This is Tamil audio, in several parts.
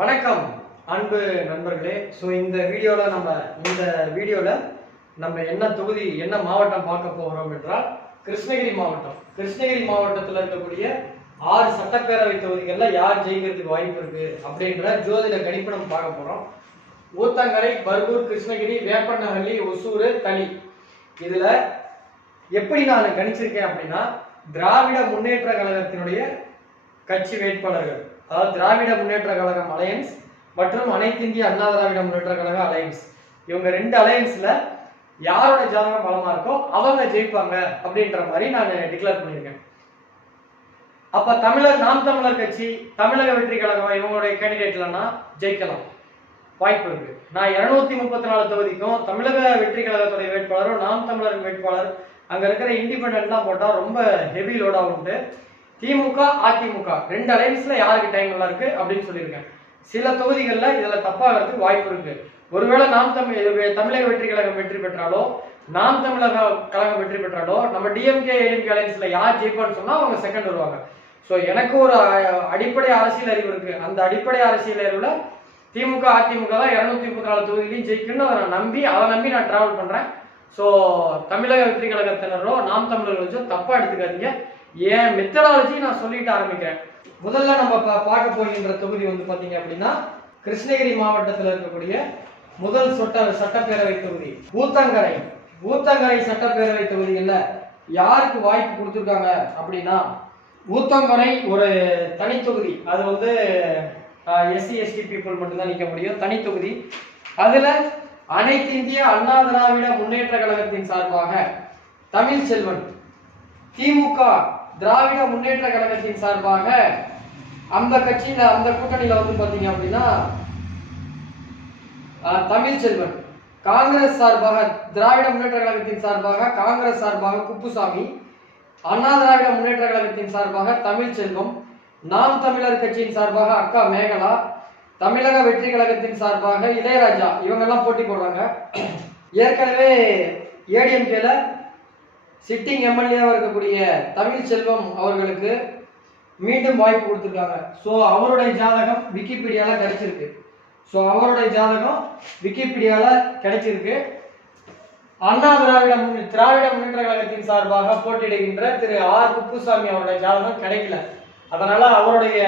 வணக்கம் அன்பு நண்பர்களே. ஸோ இந்த வீடியோவில் நம்ம என்ன தொகுதி என்ன மாவட்டம் பார்க்க போகிறோம் என்றால் கிருஷ்ணகிரி மாவட்டம். கிருஷ்ணகிரி மாவட்டத்தில் இருக்கக்கூடிய 6 சட்டப்பேரவை தொகுதிகளில் யார் ஜெயிக்கிறதுக்கு வாய்ப்பு இருக்கு அப்படின்ற ஜோதிட கணிப்பு நம்ம பார்க்க போகிறோம். ஊத்தங்கரை, பர்கூர், கிருஷ்ணகிரி, வேப்பண்ணஹள்ளி, ஒசூர், தளி. இதுல எப்படி நான் கணிச்சிருக்கேன் அப்படின்னா, திராவிட முன்னேற்ற கழகத்தினுடைய கட்சி வேட்பாளர்கள், அதாவது திராவிட முன்னேற்ற கழகம் அலையன்ஸ் மற்றும் அனைத்து இந்திய அண்ணா திராவிட முன்னேற்ற கழக அலையன்ஸ், இவங்க 2 அலையன்ஸ்ல யாரோட ஜாதகம் பலமா இருக்கோ அவங்க ஜெயிப்பாங்க அப்படின்ற மாதிரி நான் டிக்ளேர் பண்ணியிருக்கேன். அப்ப நாம் தமிழர் கட்சி, தமிழக வெற்றி கழகம் இவங்களுடைய கேண்டிடேட்லன்னா ஜெயிக்கலாம் வாய்ப்பு இருக்கு. நான் 234 தொகுதிக்கும் தமிழக வெற்றி கழகத்துடைய வேட்பாளரும் நாம் தமிழர் வேட்பாளர் அங்க இருக்கிற இண்டிபெண்டன்ட்லாம் போட்டா ரொம்ப ஹெவி லோடா உண்டு. திமுக, அதிமுக 2 அலைன்ஸ்ல யாருக்கு டைம் நல்லா இருக்கு அப்படின்னு சொல்லியிருக்கேன். சில தொகுதிகள்ல இதுல தப்பாகிறதுக்கு வாய்ப்பு இருக்கு. ஒருவேளை தமிழக வெற்றி கழகம் வெற்றி பெற்றாலோ, நாம் தமிழக கழகம் வெற்றி பெற்றாலோ, நம்ம டிஎம்கே ஏடிஎம்கே அலைன்ஸ்ல யார் ஜெயிப்பான்னு சொன்னா அவங்க செகண்ட் வருவாங்க. ஸோ எனக்கு ஒரு அடிப்படை அரசியல் அறிவு இருக்கு. அந்த அடிப்படை அரசியல் அறிவுல திமுக, அதிமுக தான் 234 தொகுதியிலையும் ஜெயிக்கணும்னு அதை நம்பி நான் டிராவல் பண்றேன். ஸோ தமிழக வெற்றி கழகத்தினரோ நாம் தமிழர்களும் தப்பா எடுத்துக்காதீங்க. என் மெத்தடாலஜி நான் சொல்லிட்டு ஆரம்பிக்கிறேன். முதல்ல நம்ம பார்க்க போகின்ற தொகுதி பாத்தீங்க அப்படின்னா, கிருஷ்ணகிரி மாவட்டத்தில் இருக்கக்கூடிய முதல் சட்டப்பேரவை தொகுதி ஊத்தங்கரை. ஊத்தங்கரை சட்டப்பேரவை தொகுதியில் யாருக்கு வாய்ப்பு கொடுத்துருக்காங்க அப்படின்னா, ஊத்தங்கரை ஒரு தனி தொகுதி. அது எஸ்சி எஸ்டி பீப்புள் மட்டும்தான் நிற்க முடியும், தனி தொகுதி. அதுல அனைத்து இந்திய அண்ணா திராவிட முன்னேற்ற கழகத்தின் சார்பாக தமிழ்ச்செல்வன், திமுக திராவிட முன்னேற்ற கழகத்தின் சார்பாக அந்த கட்சியில அந்த கூட்டணியில பாத்தீங்க அப்படின்னா தமிழ்ச்செல்வன், காங்கிரஸ் சார்பாக திராவிட முன்னேற்ற கழகத்தின் சார்பாக காங்கிரஸ் சார்பாக குப்புசாமி, அண்ணா திராவிட முன்னேற்ற கழகத்தின் சார்பாக தமிழ்ச்செல்வம், நாம் தமிழர் கட்சியின் சார்பாக அக்கா மேகலா, தமிழக வெற்றி கழகத்தின் சார்பாக இளையராஜா, இவங்க எல்லாம் போட்டி போடுறாங்க. ஏற்கனவே ஏடிஎம்கேல சிட்டிங் எம்எல்ஏவா இருக்கக்கூடிய தமிழ்ச்செல்வம் அவர்களுக்கு மீண்டும் வாய்ப்பு கொடுத்துருக்காங்க. ஸோ அவருடைய ஜாதகம் விக்கிபீடியால கிடைச்சிருக்கு. அண்ணா திராவிட முன்னேற்ற கழகத்தின் சார்பாக போட்டியிடுகின்ற திரு ஆர் குப்புசாமி அவருடைய ஜாதகம் கிடைக்கல. அதனால அவருடைய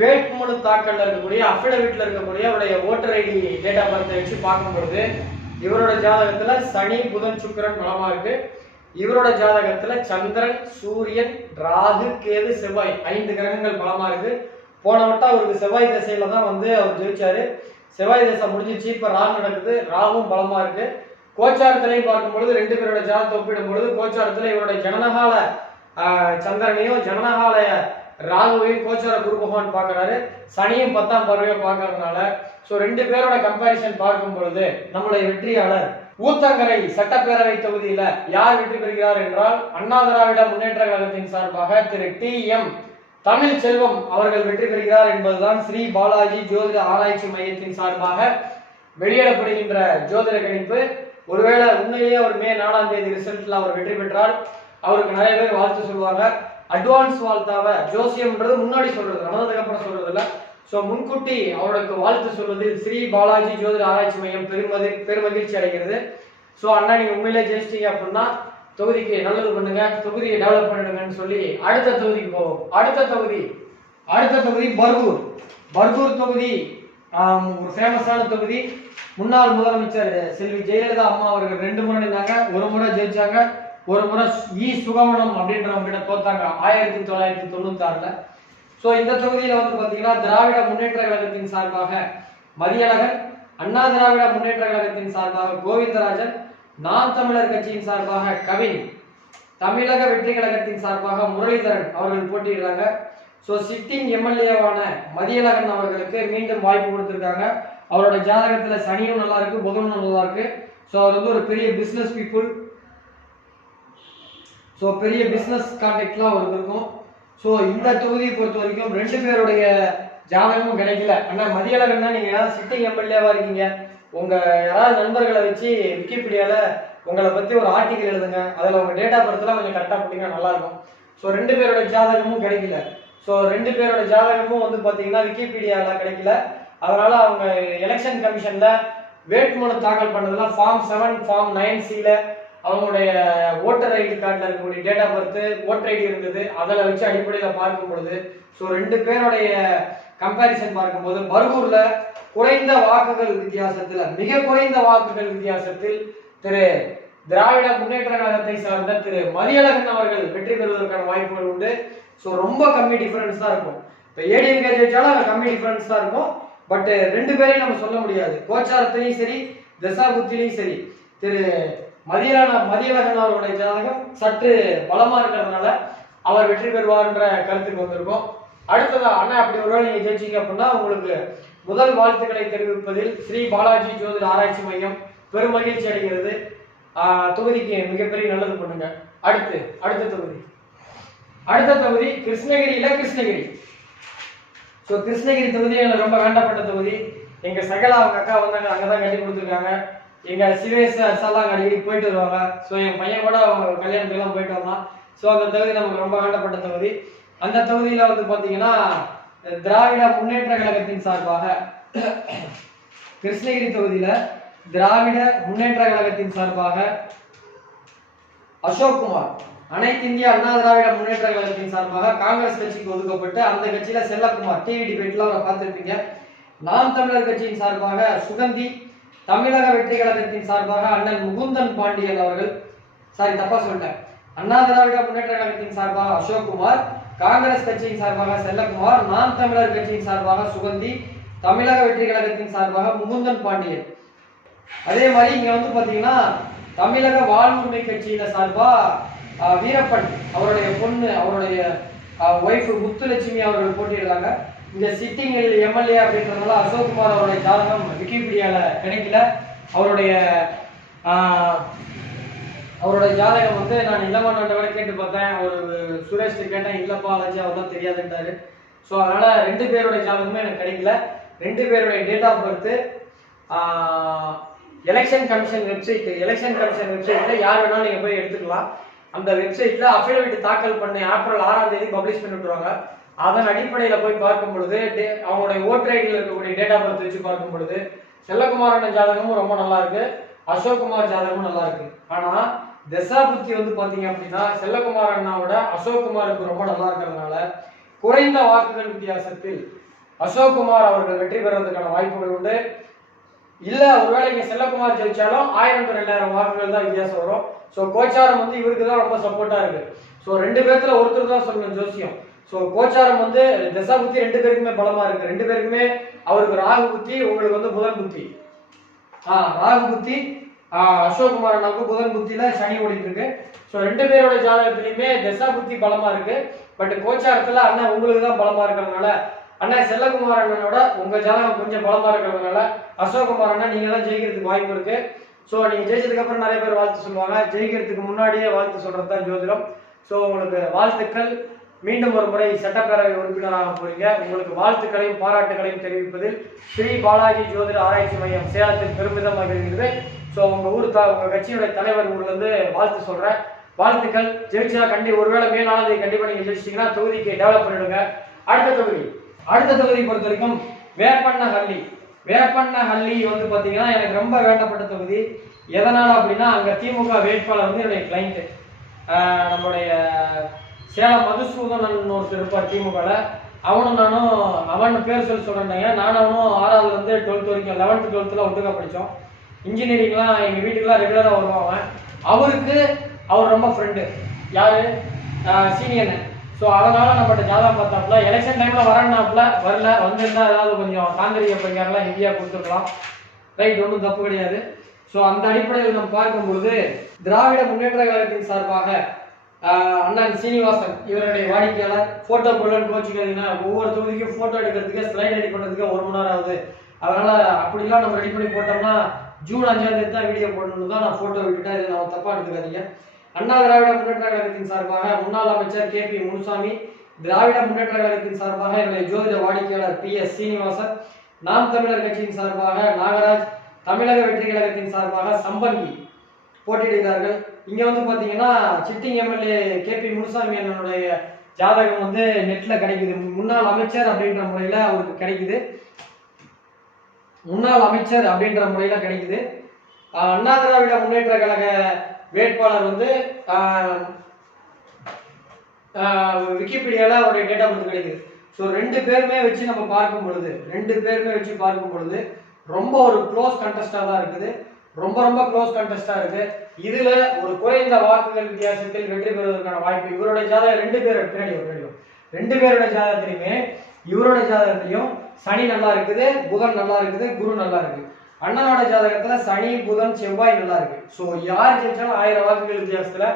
வேட்புமனு தாக்கல்ல இருக்கக்கூடிய அஃபிடவிட்ல இருக்கக்கூடிய அவருடைய voter ID date of birth வச்சு பார்க்கும்பொழுது இவரோட ஜாதகத்துல சனி, புதன், சுக்கிரன் நலமா இருக்கு. இவரோட ஜாதகத்துல சந்திரன், சூரியன், ராகு, கேது, செவ்வாய் 5 கிரகங்கள் பலமா இருக்கு. போன வட்டம் அவருக்கு செவ்வாய் திசையில தான் அவர் ஜெயிச்சாரு. செவ்வாய் திசை முடிஞ்சிச்சு, இப்ப ராகு நடக்குது. ராகும் பலமா இருக்கு. கோச்சாரத்திலையும் பார்க்கும் பொழுது 2 பேரோட ஜாதகத்தை ஒப்பிடும் பொழுது கோச்சாரத்துல இவருடைய ஜனனகால சந்திரனையும் ஜனனகால ராகுவையும் கோச்சார குரு பகவான் பார்க்கிறாரு. சனியும் 10ஆம் பார்வையை பார்க்கறதுனால 2 பேரோட கம்பாரிசன் பார்க்கும் பொழுது நம்முடைய வெற்றியாளர் ஊத்தங்கரை சட்டப்பேரவை தொகுதியில யார் வெற்றி பெறுகிறார் என்றால், அண்ணா திராவிட முன்னேற்ற கழகத்தின் சார்பாக திரு டி.எம். தமிழ்ச்செல்வம் அவர்கள் வெற்றி பெறுகிறார் என்பதுதான் ஸ்ரீ பாலாஜி ஜோதிட ஆராய்ச்சி மையத்தின் சார்பாக வெளியிடப்படுகின்ற ஜோதிட கணிப்பு. ஒருவேளை உண்மையிலேயே அவர் மே 4ஆம் தேதி ரிசல்ட்ல அவர் வெற்றி பெற்றால் அவருக்கு நிறைய பேர் வாழ்த்து சொல்லுவாங்க. அட்வான்ஸ் வாழ்த்தாவ ஜோசியம்ன்றது முன்னாடி சொல்றது, நடந்ததுக்கு அப்புறம் சொல்றது இல்ல. முன்கூட்டி அவருக்கு வாழ்த்து சொல்வதில் ஸ்ரீ பாலாஜி ஜோதிட ஆராய்ச்சி மையம் பெருமகிழ்ச்சி அடைகிறது. அண்ணா நீங்க உண்மையிலே ஜெயிச்சிட்டீங்க அப்படின்னா தொகுதிக்கு நல்லது பண்ணுங்க, தொகுதியை டெவலப் பண்ணிடுங்கன்னு சொல்லி அடுத்த தொகுதிக்கு போவோம். அடுத்த தொகுதி பர்கூர். பர்கூர் தொகுதி ஒரு ஃபேமஸான தொகுதி. முன்னாள் முதலமைச்சர் செல்வி ஜெயலலிதா அம்மா அவர்கள் 2 முறை நின்றாங்க. ஒரு முறை ஜெயிச்சாங்க, ஒரு முறை சுகமணம் அப்படின்றவங்க கிட்ட தோத்தாங்க 1996ல. இந்த தொகுதியில பாத்தீங்கன்னா திராவிட முன்னேற்ற கழகத்தின் சார்பாக மதியழகன், அண்ணா திராவிட முன்னேற்ற கழகத்தின் சார்பாக கோவிந்தராஜன், நாம் தமிழர் கட்சியின் சார்பாக கவின், தமிழக வெற்றி கழகத்தின் சார்பாக முரளிதரன் அவர்கள் போட்டியிடுறாங்க. சிட்டிங் எம்எல்ஏவான மதியழகன் அவர்களுக்கு மீண்டும் வாய்ப்பு கொடுத்திருக்காங்க. அவரோட ஜாதகத்துல சனியும் நல்லா இருக்கு, புதனும் நல்லா இருக்கு. அவர் ஒரு பெரிய பிசினஸ் பீப்புள். பெரிய பிசினஸ் கான்டாக்ட்லாம் அவருக்கு இருக்கும். இந்த தொகுதியை பொறுத்த வரைக்கும் 2 பேருடைய ஜாதகமும் கிடைக்கல. ஆனா மதியழகன் தான் நீங்க சிட்டிங் எம்எல்ஏவா இருக்கீங்க, உங்க யாராவது நண்பர்களை வச்சு விக்கிபீடியால உங்களை பத்தி ஒரு ஆர்டிகல் எழுதுங்க, அதுல உங்க டேட் ஆஃப் பர்த்லாம் கொஞ்சம் கரெக்டா போட்டீங்கன்னா நல்லா இருக்கும். 2 பேரோட ஜாதகமும் கிடைக்கல. 2 பேரோட ஜாதகமும் பாத்தீங்கன்னா விக்கிபீடியால கிடைக்கல. அதனால அவங்க எலெக்ஷன் கமிஷன்ல வேட்புமனு தாக்கல் பண்ணதுல ஃபார்ம் 7 ஃபார்ம் 9C அவங்களுடைய ஓட்டர் ஐடி கார்டில் இருக்கக்கூடிய date of birth voter ID இருந்தது. அதில் வச்சு அடிப்படையில் பார்க்கும் பொழுது ஸோ 2 பேருடைய கம்பேரிசன் பார்க்கும்போது பர்கூர்ல குறைந்த வாக்குகள் வித்தியாசத்தில் மிக குறைந்த வாக்குகள் வித்தியாசத்தில் திரு திராவிட முன்னேற்ற கழகத்தை சார்ந்த திரு மதியழகன் அவர்கள் வெற்றி பெறுவதற்கான வாய்ப்புகள் உண்டு. ஸோ ரொம்ப கம்மி டிஃபரன்ஸ் தான் இருக்கும். இப்போ ஏடிஎம்கே ஜெயிச்சாலும் கம்மி டிஃபரன்ஸ் தான் இருக்கும். பட் 2 பேரையும் நம்ம சொல்ல முடியாது. கோச்சாரத்திலையும் சரி தசாபுத்திலையும் சரி திரு மதியழகன் அவர்களுடைய ஜாதகம் சற்று பலமா இருக்கிறதுனால அவர் வெற்றி பெறுவார்ன்ற கருத்துக்கு வந்திருக்கும். அடுத்ததா அண்ணா அப்படி ஒருவேளை நீங்க ஜெயிச்சீங்க அப்படின்னா உங்களுக்கு முதல் வாழ்த்துக்களை தெரிவிப்பதில் ஸ்ரீ பாலாஜி ஜோதிட ஆராய்ச்சி மையம் பெரும் மகிழ்ச்சி அடைகிறது. தொகுதிக்கு மிகப்பெரிய நல்லது பண்ணுங்க. அடுத்த தொகுதி கிருஷ்ணகிரி. ஸோ கிருஷ்ணகிரி தொகுதி எனக்கு ரொம்ப வேண்டப்பட்ட தொகுதி. எங்க சகலா அவங்க அக்கா வந்தாங்க, அங்கதான் கட்டி கொடுத்துருக்காங்க. எங்க சிவேஸ் அர்சாலாம் அடிக்கடி போயிட்டு வருவாங்க. ஸோ என் பையன் கூட அவங்க கல்யாணத்துக்கெல்லாம் போயிட்டு வந்தான். ஸோ அந்த தொகுதி நமக்கு ரொம்ப வேண்டப்பட்ட தொகுதி. அந்த தொகுதியில வந்து பாத்தீங்கன்னா திராவிட முன்னேற்ற கழகத்தின் சார்பாக கிருஷ்ணகிரி தொகுதியில திராவிட முன்னேற்ற கழகத்தின் சார்பாக அசோக்குமார், அனைத்து இந்திய அண்ணா திராவிட முன்னேற்ற கழகத்தின் சார்பாக காங்கிரஸ் கட்சிக்கு ஒதுக்கப்பட்டு அந்த கட்சியில செல்லக்குமார் டிவி டிபேட்ல அவரை பார்த்திருப்பீங்க. நாம் தமிழர் கட்சியின் சார்பாக சுகந்தி, தமிழக வெற்றி கழகத்தின் சார்பாக அண்ணன் முகுந்தன் பாண்டியன் அவர்கள், தப்பா சொல்லிட்டேன், அண்ணா திராவிட முன்னேற்ற கழகத்தின் சார்பாக அசோக்குமார், காங்கிரஸ் கட்சியின் சார்பாக செல்லக்குமார், நாம் தமிழர் கட்சியின் சார்பாக சுகந்தி, தமிழக வெற்றி கழகத்தின் சார்பாக முகுந்தன் பாண்டியன். அதே மாதிரி இங்க வந்து பாத்தீங்கன்னா தமிழக வாழ்வுரிமை கட்சியில சார்பா வீரப்பன் அவருடைய பொண்ணு அவருடைய ஒய்ஃப் முத்துலட்சுமி அவர்கள் போட்டியிடுறாங்க. இந்த சிட்டிங் எம்எல்ஏ அப்படின்றதுனால அசோக்குமார் அவருடைய ஜாதகம் விக்கிபீடியால கிடைக்கல. அவருடைய ஜாதகம் வந்து நான் இளமன்னோட கேட்டு பார்த்தேன். ஒரு சுரேஷ் கேட்டேன், இல்லப்பா அலட்சி அவர் தான் தெரியாதுன்றாரு. ஸோ அதனால 2 பேருடைய ஜாதகமே எனக்கு கிடைக்கல. 2 பேருடைய date of birth election commission வெப்சைட்ல யார் வேணாலும் நீங்க போய் எடுத்துக்கலாம். அந்த வெப்சைட்ல அஃபிடவிட் தாக்கல் பண்ணி ஏப்ரல் 6ஆம் தேதி பப்ளிஷ் பண்ணி விட்டுருவாங்க. அதன் அடிப்படையில போய் பார்க்கும் பொழுது அவங்களுடைய ஓட்டர் ஐடியில் இருக்கக்கூடிய டேட் ஆஃப் பர்த் வச்சு பார்க்கும் பொழுது செல்லகுமாரன் ஜாதகமும் ரொம்ப நல்லா இருக்கு, அசோக்குமார் ஜாதகமும் நல்லா இருக்கு. ஆனா தசாபுத்தி வந்து பாத்தீங்க அப்படின்னா செல்லகுமார் அண்ணாவோட அசோக்குமாருக்கு ரொம்ப நல்லா இருக்கிறதுனால குறைந்த வாக்குகள் வித்தியாசத்தில் அசோக்குமார் அவர்கள் வெற்றி பெறுவதற்கான வாய்ப்புகள் உண்டு. இல்ல ஒருவேளை இங்க செல்லகுமார் ஜெயிச்சாலும் 1000 to 2000 வாக்குகள் தான் வித்தியாசம் வரும். ஸோ கோச்சாரம் வந்து இவருக்கு தான் ரொம்ப சப்போர்ட்டா இருக்கு. ஸோ 2 பேர்த்துல ஒருத்தர் தான் சொல்லணும் ஜோசியம். ஸோ கோச்சாரம் வந்து தசா புத்தி 2 பேருக்குமே பலமா இருக்கு. 2 பேருக்குமே அவருக்கு ராகு புத்தி, உங்களுக்கு வந்து புதன் புத்தி. ராகு புத்தி அசோக்குமார் அண்ணாவுக்கு புதன் புத்தியில சனி ஓடிட்டு இருக்கு. ஸோ 2 பேரோட ஜாதகத்திலையுமே தசா புத்தி பலமா இருக்கு. பட் கோச்சாரத்துல அண்ணா உங்களுக்கு தான் பலமா இருக்கிறதுனால அண்ணா செல்லகுமார் அண்ணனோட உங்க ஜாதகம் கொஞ்சம் பலமா இருக்கிறதுனால அசோக்குமார் அண்ணா நீங்க தான் ஜெயிக்கிறதுக்கு வாய்ப்பு இருக்கு. ஸோ நீங்க ஜெயிச்சதுக்கு அப்புறம் நிறைய பேர் வாழ்த்து சொல்லுவாங்க. ஜெயிக்கிறதுக்கு முன்னாடியே வாழ்த்து சொல்றது தான் ஜோதிடம். ஸோ உங்களுக்கு வாழ்த்துக்கள். மீண்டும் ஒரு முறை சட்டப்பேரவை உறுப்பினராக போறீங்க. உங்களுக்கு வாழ்த்துக்களையும் பாராட்டுகளையும் தெரிவிப்பதில் ஸ்ரீ பாலாஜி ஜோதிட ஆராய்ச்சி மையம் சேலத்தில் பெருமிதமாக இருக்கிறது. ஸோ உங்க உங்க கட்சியுடைய தலைவர் ஊர்ல இருந்து வாழ்த்து சொல்றேன். வாழ்த்துக்கள். ஜெயிச்சா ஒருவேளை மேலானதை கண்டிப்பா நீங்க ஜெயிச்சிட்டீங்கன்னா தொகுதிக்கு டெவலப் பண்ணிடுங்க. அடுத்த தொகுதி பொறுத்த வரைக்கும் வேப்பண்ணஹள்ளி வந்து பாத்தீங்கன்னா எனக்கு ரொம்ப வேண்டப்பட்ட தொகுதி. எதனால அப்படின்னா அங்க திமுக வேட்பாளர் வந்து என்னுடைய கிளைண்ட் நம்மளுடைய சேலம் மதுசூதனன் ஒருத்தர் இருப்பார் திமுகல. அவன் பேர் சொல்றேன். நானும் அவனும் 6ஆவதுல இருந்து 12th வரைக்கும் 11th 12th ஒட்டுக்கா படித்தோம். இன்ஜினியரிங்லாம் எங்க வீட்டுக்குலாம் ரெகுலரா வருவான். அவர் ரொம்ப ஃப்ரெண்டு. யாரு? சீனியர். ஸோ அதனால நம்மகிட்ட ஜாதகம் பார்த்தாப்புல எலெக்ஷன் டைம்ல வரல வந்திருந்தா ஏதாவது கொஞ்சம் தாந்திரிக பரிகாரம்லாம் ஹெவியா கொடுத்துருக்கலாம். ரைட், ஒன்றும் தப்பு கிடையாது. ஸோ அந்த அடிப்படையில் நம்ம பார்க்கும்பொழுது திராவிட முன்னேற்ற கழகத்தின் சார்பாக அண்ணன் சீனிவாசன் இவருடைய வாடிக்கையாளர் போட்டோ போடலன்னு கோச்சிக்காதீங்கன்னா ஒவ்வொரு தொகுதிக்கும் போட்டோ எடுக்கிறதுக்கு ஸ்லைட் ரெடி பண்ணுறதுக்கு 1 மணி நேரம் ஆகுது. அதனால அப்படிலாம் நம்ம ரெடி பண்ணி போட்டோம்னா ஜூன் 5ஆம் தேதி தான் வீடியோ போடணும்னு தான் நான் போட்டோ விட்டுட்டேன். இதை நம்ம தப்பா எடுத்துக்காதீங்க. அண்ணா திராவிட முன்னேற்ற கழகத்தின் சார்பாக முன்னாள் அமைச்சர் KP முனுசாமி, திராவிட முன்னேற்ற கழகத்தின் சார்பாக என்னுடைய ஜோதிட வாடிக்கையாளர் PS சீனிவாசன், நாம் தமிழர் கட்சியின் சார்பாக நாகராஜ், தமிழக வெற்றி கழகத்தின் சார்பாக சம்பங்கி போட்டியிடுகிறார்கள். இங்க வந்து பாத்தீங்கன்னா சிட்டிங் MLA KP முனுசாமி என்னுடைய ஜாதகம் வந்து நெட்ல கிடைக்குது. முன்னாள் அமைச்சர் அப்படின்ற முறையில அவருக்கு கிடைக்குது. முன்னாள் அமைச்சர் அப்படின்ற முறையில கிடைக்குது. அண்ணா திராவிட முன்னேற்ற கழக வேட்பாளர் வந்து விக்கிபீடியால அவருடைய டேட்டா பர்த் கிடைக்குது. ஸோ ரெண்டு பேருமே வச்சு பார்க்கும் பொழுது ரொம்ப ஒரு க்ளோஸ் கண்டெஸ்டா தான் இருக்குது. ரொம்ப க்ளோஸ் கண்டெஸ்டா இருக்கு. இதுல ஒரு குறைந்த வாக்குகள் வித்தியாசத்தில் வெற்றி பெறுவதற்கான வாய்ப்பு இவருடைய ஜாதகம் ரெண்டு பேருடைய ஜாதகத்திலுமே இவருடைய ஜாதகத்திலையும் சனி நல்லா இருக்குது, புதன் நல்லா இருக்குது, குரு நல்லா இருக்கு. அண்ணனோட ஜாதகத்துல சனி, புதன், செவ்வாய் நல்லா இருக்கு. ஸோ யார் ஜெயிச்சாலும் 1000 வாக்குகள் வித்தியாசத்துல.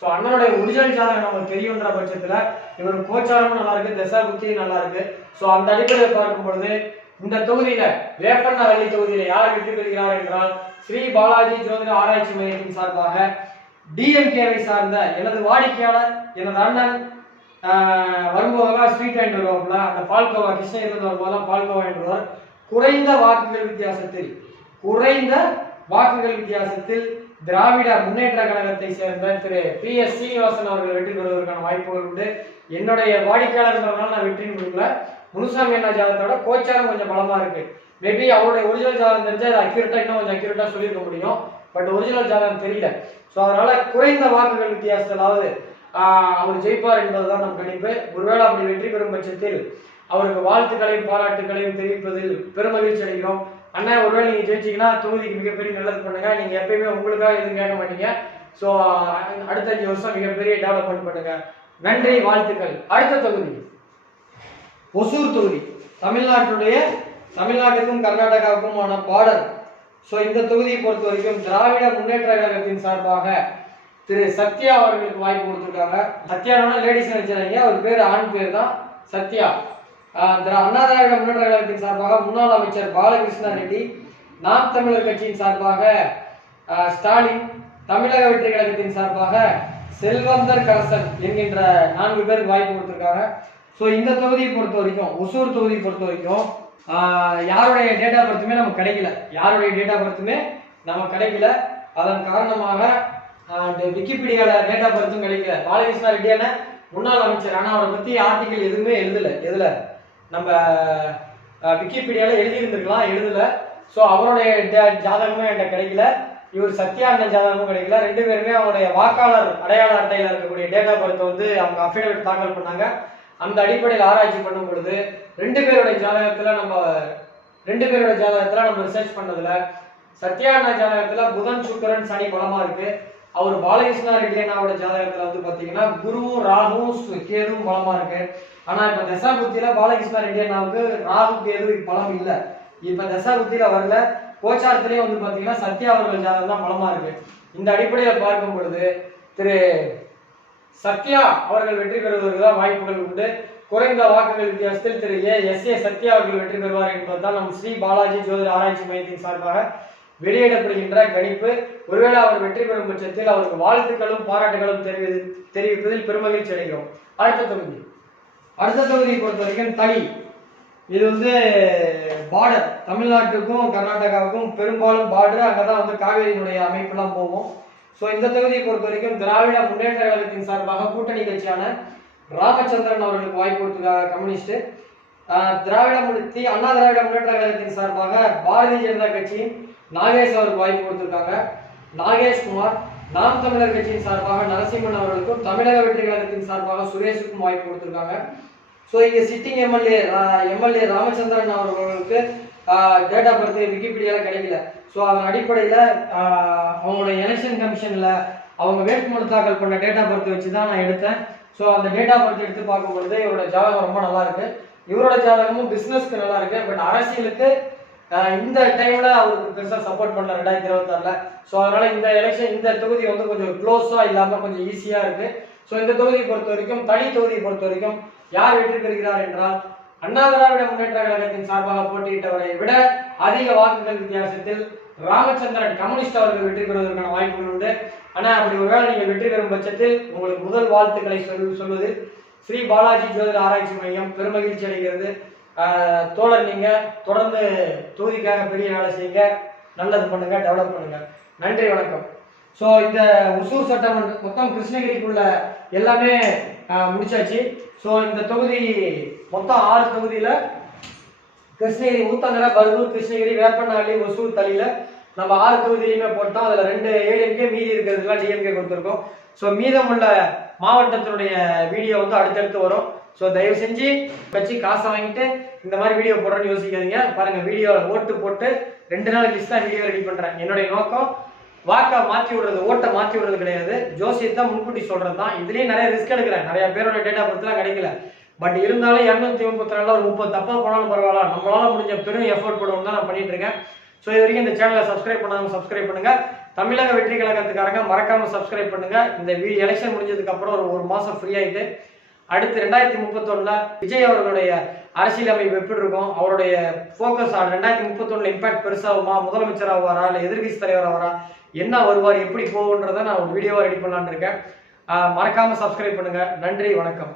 ஸோ அண்ணனுடைய ஒரிஜினல் ஜாதகம் நமக்கு தெரியுன்ற பட்சத்துல இவர் கோச்சாரமும் நல்லா இருக்கு, தசா புத்தியும் நல்லா இருக்கு. ஸோ அந்த அடிப்படையில் பார்க்கும் பொழுது இந்த தொகுதியில வேப்பண்ணவள்ளி தொகுதியில யார் வெற்றி பெறுகிறார் என்றால் ஸ்ரீ பாலாஜி ஜோதிட ஆராய்ச்சி மையத்தின் சார்பாக டிஎம்கேவை சார்ந்த எனது வாடிக்கையாளர் எனது அண்ணன் வரும்போதெல்லாம் ஸ்வீட் வாங்கிட்டு வருவாப்புல, அந்த பால்கோவா கிருஷ்ணகிரிலிருந்து வரும்போதெல்லாம் பால்கோவா வாங்கிட்டு வருவார். குறைந்த வாக்குகள் வித்தியாசத்தில் திராவிட முன்னேற்ற கழகத்தை சேர்ந்த திரு PS சீனிவாசன் அவர்கள் வெற்றி பெறுவதற்கான வாய்ப்புகள் உண்டு. என்னுடைய வாடிக்கையாளர்ன்றதுனால நான் வெற்றின்னு கொடுக்கல. முனுசாமி அண்ணா ஜாதகத்தோட கோச்சாரம் கொஞ்சம் பலமா இருக்கு. மேபி அவருடைய ஒரிஜினல் ஜாதகம் தெரிஞ்சா அது இன்னும் கொஞ்சம் அக்யூரேட்டா சொல்லியிருக்க முடியும். பட் ஒரிஜினல் ஜாதகம் தெரியல. ஸோ அதனால குறைந்த வாக்குகள் வித்தியாசத்திலாவது அவர் ஜெயிப்பார் என்பதுதான் நம் கணிப்பு. ஒருவேளை அப்படி வெற்றி பெறும் பட்சத்தில் அவருக்கு வாழ்த்துக்களையும் பாராட்டுகளையும் தெரிவிப்பதில் பெருமகிழ்ச்சி அடைகிறோம். அண்ணா, ஒருவேளை நீங்க ஜெயிச்சீங்கன்னா தொகுதிக்கு மிகப்பெரிய நல்லது பண்ணுங்க. நீங்க எப்பயுமே உங்களுக்காக எதுவும் கேட்க மாட்டீங்க. ஸோ அடுத்த 5 வருஷம் மிகப்பெரிய டெவலப்மெண்ட் பண்ணுங்க. நன்றி, வாழ்த்துக்கள். அடுத்த தொகுதி ஒசூர் தொகுதி, தமிழ்நாட்டுக்கும் கர்நாடகாவுக்குமான பார்டர். ஸோ இந்த தொகுதியை பொறுத்த வரைக்கும் திராவிட முன்னேற்ற கழகத்தின் சார்பாக திரு சத்யா அவர்களுக்கு வாய்ப்பு கொடுத்துருக்காங்க. சத்யானோட லேடிஸ் நினைச்சாங்க, அவர் பேர் ஆண் பேர் தான் சத்யா. அண்ணா திராவிட முன்னேற்ற கழகத்தின் சார்பாக முன்னாள் அமைச்சர் பாலகிருஷ்ண ரெட்டி, நாம் தமிழர் கட்சியின் சார்பாக ஸ்டாலின், தமிழக வெற்றி கழகத்தின் சார்பாக செல்வந்தர் கரசன் என்கின்ற 4 பேருக்கு வாய்ப்பு கொடுத்துருக்காங்க. ஸோ இந்த தொகுதியை பொறுத்த வரைக்கும், ஒசூர் தொகுதியை பொறுத்த வரைக்கும் யாருடைய டேட்டா பர்த்துமே நமக்கு கிடைக்கல. அதன் காரணமாக விக்கிபீடியால டேட்டா பர்த்தும் கிடைக்கல. பாலகிருஷ்ண ரெட்டியான முன்னாள் அமைச்சர், ஆனா அவரை பத்தி ஆர்டிகல் எதுவுமே எழுதல. நம்ம விக்கிபீடியால எழுதல. ஸோ அவருடைய ஜாதகமும் என்கிட்ட கிடைக்கல. இவர் சத்யா அண்ணன் ஜாதகமும் கிடைக்கல. 2 பேருமே அவருடைய வாக்காளர் அடையாள அட்டையில இருக்கக்கூடிய டேட்டா பர்த் வந்து அவங்க அஃபிடவிட் தாக்கல் பண்ணாங்க. அந்த அடிப்படையில் ஆராய்ச்சி பண்ணும் பொழுது 2 பேருடைய ஜாதகத்துல நம்ம ரிசர்ச் பண்ணதுல சத்யா அண்ணா ஜாதகத்துல புதன், சுக்கிரன், சனி பலமா இருக்கு. அவர் பாலகிருஷ்ண ரெட்டி அண்ணாவோட ஜாதகத்துல வந்து பாத்தீங்கன்னா குருவும், ராகுவும், கேதுவும் பலமா இருக்கு. ஆனா இப்ப தசா புத்தியில பாலகிருஷ்ண ரெட்டி அண்ணாவுக்கு ராகு, கேது பலம் இல்ல. இப்ப தசா புத்தியில வரல. கோச்சாரத்திலேயே வந்து பாத்தீங்கன்னா சத்யா அவர்கள் ஜாதகம் தான் பலமா இருக்கு. இந்த அடிப்படையில பார்க்கும் பொழுது திரு சத்யா அவர்கள் வெற்றி பெறுவதற்கு தான் வாய்ப்புகள் உண்டு. குறைந்த வாக்குகள் வித்தியாசத்தில் திரு SA சத்யா அவர்கள் வெற்றி பெறுவார் என்பதுதான் நம் ஸ்ரீ பாலாஜி ஜோதிட ஆராய்ச்சி மையத்தின் சார்பாக வெளியிடப்படுகின்ற கணிப்பு. ஒருவேளை அவர் வெற்றி பெறும் பட்சத்தில் அவருக்கு வாழ்த்துக்களும் பாராட்டுகளும் தெரிவிப்பதில் பெருமகிழ்ச்சி அடைகிறோம். அடுத்த தொகுதியை பொறுத்த வரைக்கும் தனி, இது வந்து பார்டர், தமிழ்நாட்டுக்கும் கர்நாடகாவுக்கும் பெரும்பாலும் பார்டர். அங்கதான் வந்து காவேரியினுடைய அமைப்பெல்லாம் போகும். ஸோ இந்த தொகுதியை பொறுத்த வரைக்கும் திராவிட முன்னேற்ற கழகத்தின் சார்பாக கூட்டணி கட்சியான ராமச்சந்திரன் அவர்களுக்கு வாய்ப்பு கொடுத்துருக்காங்க கம்யூனிஸ்ட். அண்ணா திராவிட முன்னேற்ற கழகத்தின் சார்பாக பாரதிய ஜனதா கட்சியின் நாகேஷ் அவருக்கு வாய்ப்பு கொடுத்திருக்காங்க. நாகேஷ் குமார். நாம் தமிழர் கட்சியின் சார்பாக நரசிம்மன் அவர்களுக்கும், தமிழக வெற்றி கழகத்தின் சார்பாக சுரேஷுக்கும் வாய்ப்பு கொடுத்திருக்காங்க. ஸோ இங்க சிட்டிங் எம்எல்ஏ ராமச்சந்திரன் அவர்களுக்கு டேட்டா பர்த் விக்கிபீடியால கிடைக்கல. ஸோ அதன் அடிப்படையில அவங்களுடைய எலெக்ஷன் கமிஷன்ல அவங்க வேட்புமனு தாக்கல் பண்ண டேட்டா பர்த் வச்சுதான் நான் எடுத்தேன். ஸோ அந்த டேட்டா பர்த் எடுத்து பார்க்கும் பொழுது இவரோட ஜாதகம் ரொம்ப நல்லா இருக்கு. இவரோட ஜாதகமும் பிசினஸ்க்கு நல்லா இருக்கு. பட் அரசியலுக்கு இந்த டைம்ல அவருக்கு பெருசா சப்போர்ட் பண்ணல 2026ல. ஸோ அதனால இந்த தொகுதி வந்து கொஞ்சம் க்ளோஸா இல்லாம கொஞ்சம் ஈஸியா இருக்கு. ஸோ இந்த தொகுதியை பொறுத்த வரைக்கும், தனி தொகுதியை பொறுத்த வரைக்கும் யார் வெற்றி பெறுகிறார் என்றால் அண்ணா திராவிட முன்னேற்ற கழகத்தின் சார்பாக போட்டியிட்டவரை விட அதிக வாக்குகள் வித்தியாசத்தில் ராமச்சந்திரன் கம்யூனிஸ்ட் அவர்கள் வெற்றி பெறுவதற்கான வாய்ப்புகள் உண்டு. ஆனா அப்படி ஒருவேளை நீங்கள் வெற்றி பெறும் பட்சத்தில் உங்களுக்கு முதல் வாழ்த்துக்களை சொல்வது ஸ்ரீ பாலாஜி ஜோதிட ஆராய்ச்சி மையம் பெருமகிழ்ச்சி அடைகிறது. தோழர், நீங்க தொடர்ந்து தொகுதிக்காக பெரிய வேலை செய்யுங்க, நல்லது பண்ணுங்க, டெவலப் பண்ணுங்க. நன்றி, வணக்கம். ஸோ இந்த ஒசூர் சட்டமன்ற மொத்தம் கிருஷ்ணகிரிக்குள்ள எல்லாமே முடிச்சாச்சு. ஸோ இந்த தொகுதி மொத்தம் 6 தொகுதியில கிருஷ்ணகிரி ஊத்தங்கரை, பர்கூர், கிருஷ்ணகிரி, வேப்பநாளி, ஒசூர், தளியில நம்ம 6 தொகுதியிலுமே போட்டோம். அதுல 2 ஏடிஎம்கே, மீதி இருக்கிறதுலாம் டிஎம்கே கொடுத்துருக்கோம். ஸோ மீதமுள்ள மாவட்டத்தினுடைய வீடியோ வந்து அடுத்தடுத்து வரும். ஸோ தயவு செஞ்சு வச்சு காசை வாங்கிட்டு இந்த மாதிரி வீடியோ போடுறேன்னு யோசிக்காதீங்க. பாருங்க, வீடியோ ஓட்டு போட்டு 2 நாள் கழிச்சு தான் வீடியோ ரெடி பண்றேன். என்னுடைய நோக்கம் வாக்கை மாற்றி விடுறது, ஓட்டை மாற்றி விடுறது கிடையாது. ஜோசியத்தை முன்கூட்டி சொல்றது தான். இதுலயும் நிறைய ரிஸ்க் எடுக்கிறேன். நிறைய பேரோட டேட்டா பத்திலாம் கிடைக்கல. பட் இருந்தாலும் 234 ஒரு 30 தப்பா போனாலும் பரவாயில்ல, நம்மளால முடிஞ்ச பெரும் எஃபோர்ட் போடுவோம் தான் நான் பண்ணிட்டு இருக்கேன். ஸோ இது வரைக்கும் இந்த சேனலை சப்ஸ்கிரைப் பண்ணாமல் சப்ஸ்கிரைப் பண்ணுங்க. தமிழக வெற்றி கழகத்துக்காரங்க மறக்காம சப்ஸ்கிரைப் பண்ணுங்க. இந்த எலெக்ஷன் முடிஞ்சதுக்கு அப்புறம் ஒரு மாசம் ஃப்ரீ ஆயிட்டு அடுத்து 2031 விஜய் அவர்களுடைய அரசியலமைப்பு எப்படி இருக்கும், அவருடைய ஃபோக்கஸ் 2031 இம்பாக்ட் பெருசாகுமா, முதலமைச்சர் ஆவாரா, இல்லை எதிர்கட்சி தலைவர் ஆவாரா, என்ன வருவார், எப்படி போகுன்றதை நான் ஒரு வீடியோவா ரெடி பண்ணலான்னு இருக்கேன். மறக்காம சப்ஸ்கிரைப் பண்ணுங்க. நன்றி, வணக்கம்.